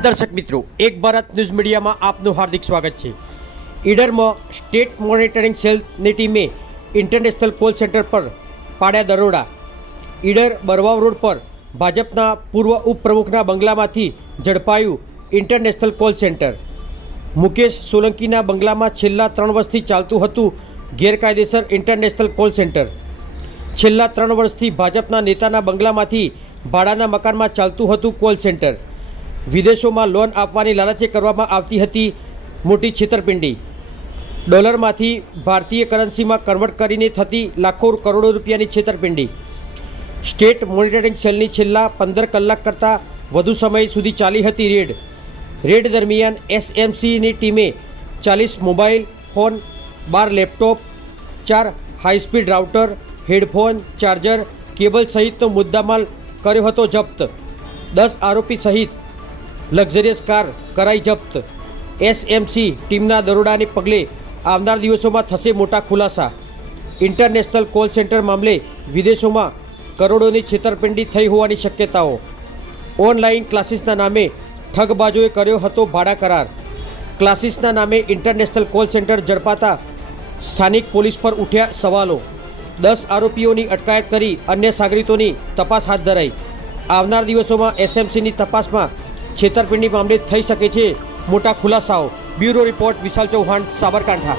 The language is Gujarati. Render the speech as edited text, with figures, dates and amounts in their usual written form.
दर्शक मित्रों, एक भारत न्यूज मीडिया में आपનું हार्दिक स्वागत है। ईडर में स्टेट मॉनिटरिंग सेल ની ટીમે ઇન્ટરનેશનલ કોલ સેન્ટર પર પાડ્યા દરોડા। ઈડર બરવાવ રોડ પર ભાજપના પૂર્વ ઉપપ્રમુખના બંગલામાંથી ઝડપાયું ઇન્ટરનેશનલ કોલ સેન્ટર। મુકેશ સોલંકીના બંગલામાં છેલ્લા 3 વર્ષથી ચાલતું હતું ગેરકાયદેસર ઇન્ટરનેશનલ કોલ સેન્ટર। છેલ્લા 3 વર્ષથી ભાજપના નેતાના બંગલામાંથી ભાડાના મકાનમાં ચાલતું હતું કોલ સેન્ટર। વિદેશોમાં લોન આપવાની લાલચે કરવામાં આવતી હતી મોટી છેતરપિંડી। ડોલરમાંથી ભારતીય કરન્સીમાં કન્વર્ટ કરીને થતી લાખો કરોડો રૂપિયાની છેતરપિંડી। સ્ટેટ મોનિટરિંગ સેલની છેલ્લા 15 કલાક કરતાં વધુ સમય સુધી ચાલી હતી રેડ દરમિયાન એસએમસીની ટીમે 40 mobile phone, 12 laptop, 4 high speed router, headphone, charger, cable સહિતનો મુદ્દામાલ કર્યો હતો જપ્ત। 10 આરોપી સહિત લક્ઝરિયસ કાર કરાઈ જપ્ત। એસએમસી ટીમના દરોડાને પગલે આવનાર દિવસોમાં થશે મોટા ખુલાસા। ઇન્ટરનેશનલ કોલ સેન્ટર મામલે વિદેશોમાં કરોડોની છેતરપિંડી થઈ હોવાની શક્યતાઓ। ઓનલાઈન ક્લાસીસના નામે ઠગબાજોએ કર્યો હતો ભાડા કરાર। ક્લાસીસના નામે ઇન્ટરનેશનલ કોલ સેન્ટર ઝડપાતા સ્થાનિક પોલીસ પર ઉઠ્યા સવાલો। 10 આરોપીઓની અટકાયત કરી અન્ય સાગરીતોની તપાસ હાથ ધરાઈ। આવનાર દિવસોમાં એસએમસીની તપાસમાં છેતરપિંડી મામલે થઈ શકે છે મોટા ખુલાસાઓ। બ્યુરો રિપોર્ટ વિશાલ ચૌહાણ, સાબરકાંઠા।